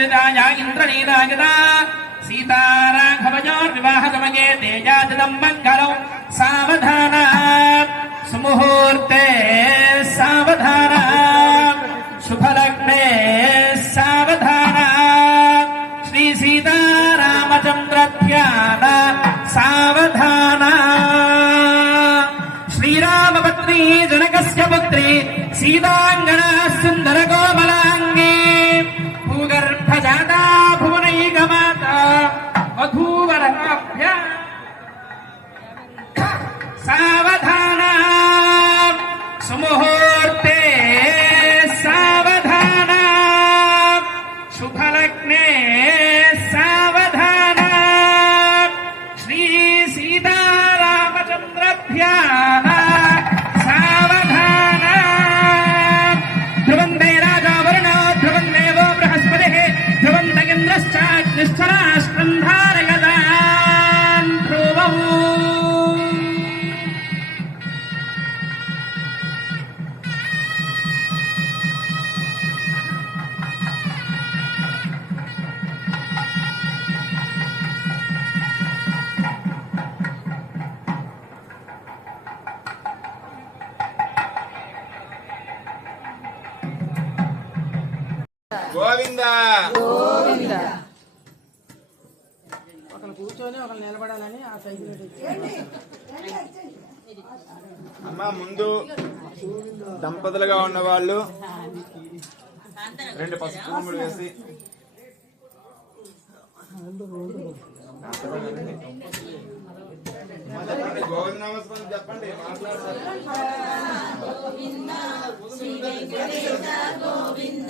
సవితాయ ఇంద్రనీలాయుత సీతారాఘవయోర్వివాహతమగే తేజాదిదం మంగళం సావధాన. సుముహూర్తే సావధాన. శుభలగ్నే సావధాన. శ్రీ సీతారామచంద్ర సావధాన. శ్రీరామపత్ని జనకస్య పుత్రి సీతాంగణ సుందర గోమ మధూవరాభ్య సావధాన సుముహూర్తే సావధాన శుభలగ్నే సావధాన శ్రీ సీతారామచంద్రభ్యా కూర్చొని ఒకరు నిలబడాలని ఆ సైకిల్ అమ్మ ముందు దంపతులుగా ఉన్న వాళ్ళు రెండు పసుపు వేసి. అమ్మ చెప్పండి గోవింద.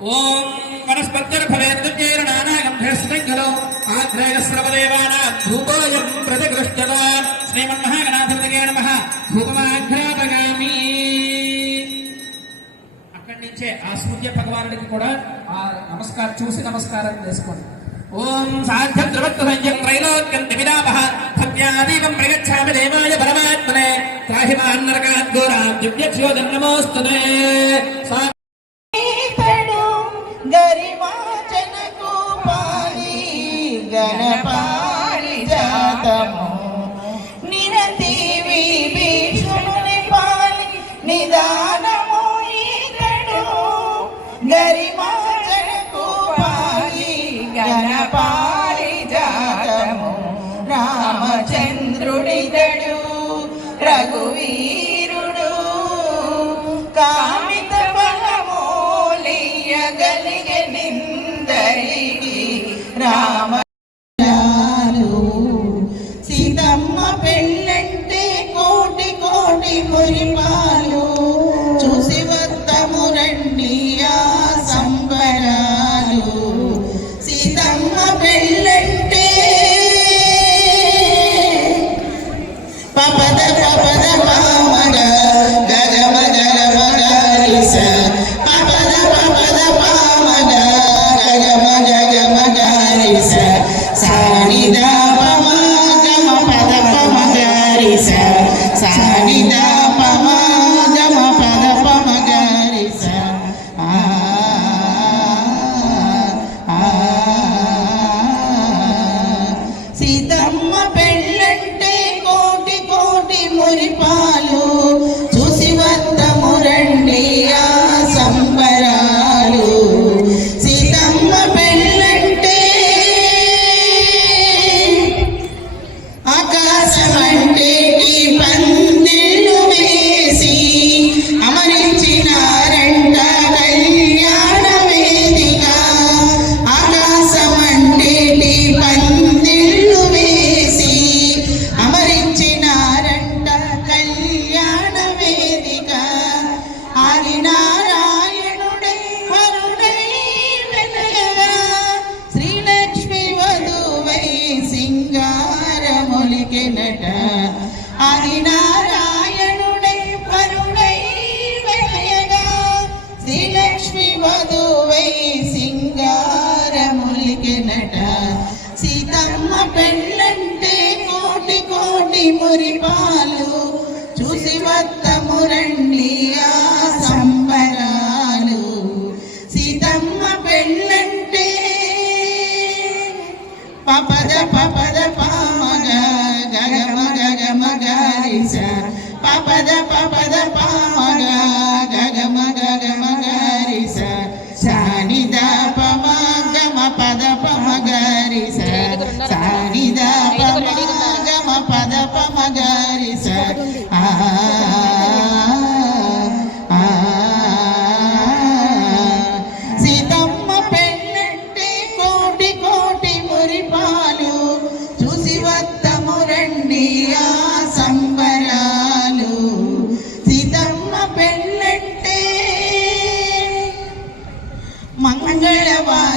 ఓం వనస్పత్యర్భవేద్యేరణానాగంధేస్తంగలో ఆగ్రేయ ధూపోయం ప్రతిగృష్టత శ్రీమన్మహాగణాధిపతిగే నమ. ధూపమాఘ్రాపగామి. అక్కడి నుంచే ఆ సూర్య భగవానుడికి కూడా ఆ నమస్కారం చూసి నమస్కారం చేసుకోండి. ఓం సాధ్య ధ్రువత్వ త్రైలోక్యం దివిరామః భక్త్యాదీపం ప్రయచ్ఛామి దేవాయ పరమాత్మనే. త్రాహి మాన్నరకాద్ఘోరా దివ్యక్షయోజన్నమోస్తుతే సా గణపారి జాతము నిరతి విభీషణుని పాలి నిదానము ఈతడు గరిమాచనకు పాలి గణపాలి జాతము రామచంద్రుడితడు నట. హరినారాయణుడే పరుణై వెలయగా శ్రీలక్ష్మి వధువై సింగారములికెనట సీతమ్మ పెళ్ళంటే కోటి కోటి మురిపాలు. చూసి వత్తము రండి ఆ సంబరాలు. సీతమ్మ పెళ్ళంటే పపద పప 今天也来。